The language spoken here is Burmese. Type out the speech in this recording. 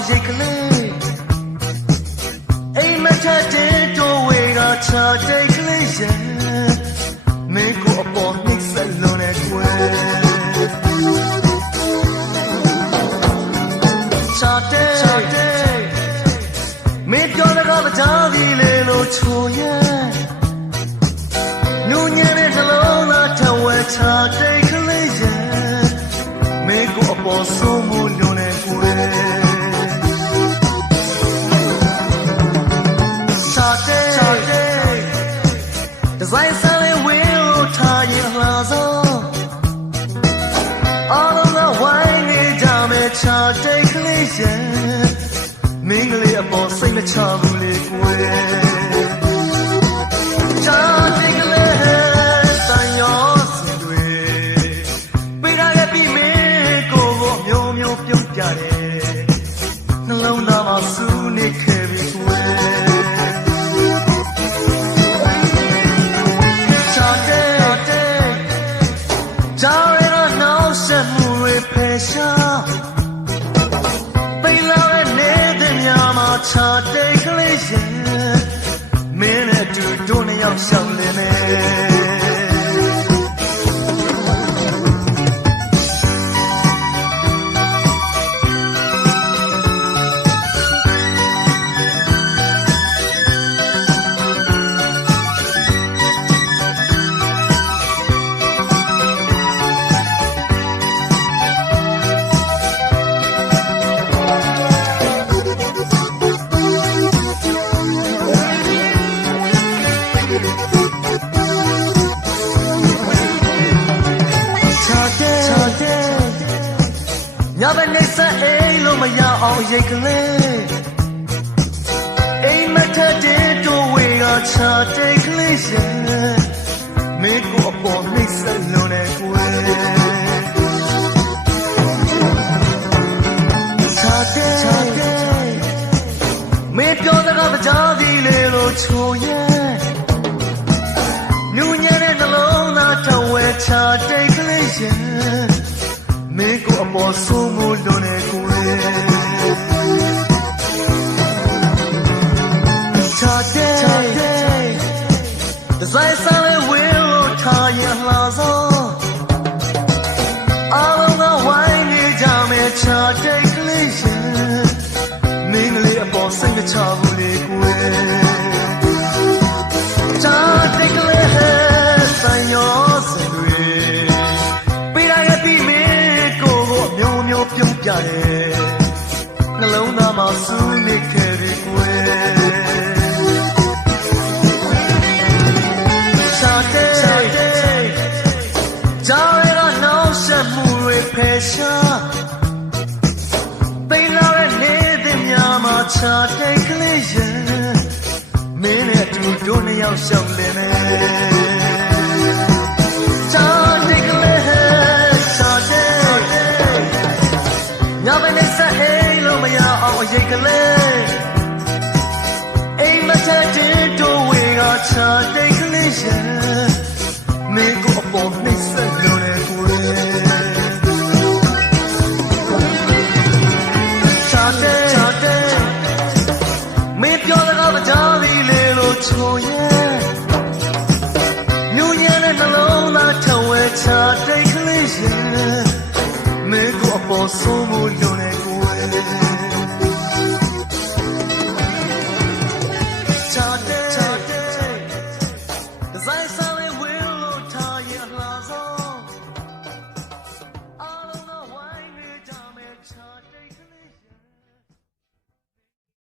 အောင်ရိတ်ကလေးအိမ်မထက်တဲ့တိုးဝေကချာတိတ်ကလေးရဲ့မင်းကိုအပေါ်နှိမ့်ဆက်လုံးနဲ့ကွယ်ချာတိတ်ချာတိတ်မင်းပြောတဲ့ကကြားပြီးလေလို့ချိုရဲ့နူညံ့တဲ့နှလုံးသားထဝဲချာတိတ်ကလေးရဲ့မင်းကိုအပေါ်ဆုံး မင်း ညဘက်နေစအိမ်လို့မရအောင်ရိတ်ကလေးအိမ်မထက်တဲ့တိုးဝေကချာတဲ့ကလေးရဲ့မင်းကိုအပေါ်နှိမ့်ဆက်လုံးနဲ့ကွယ်ချာတဲ့ချာတဲ့မင်းပြောတဲ့ကကြားသည်လေလို့ချိုရဲ့ တိတ်ကလေးရဲ့မင်းကိုအပေါ်ဆုံးမလို့နေကိုယ်ချာတဲ့ချာတဲ့ဒီဇိုင်းဆန်လေးဝင်းလို့ထားရင်လှသောအားလုံးကဝိုင်းနေကြမယ်ချာတိတ်ကလေးရဲ့မင်းကလေးအပေါ်စိတ်မချဘူး တယ်နှလုံးသားမှာစူးနေခဲ့ပြီကွယ်ချာတဲ့ချာတဲ့ကြားရတော့နှောက်ရှက်မှုတွေဖယ်ရှားပိန်လာတဲ့နေတဲ့များမှာချာတဲ့ ဆိုးမှုလွန်တဲ့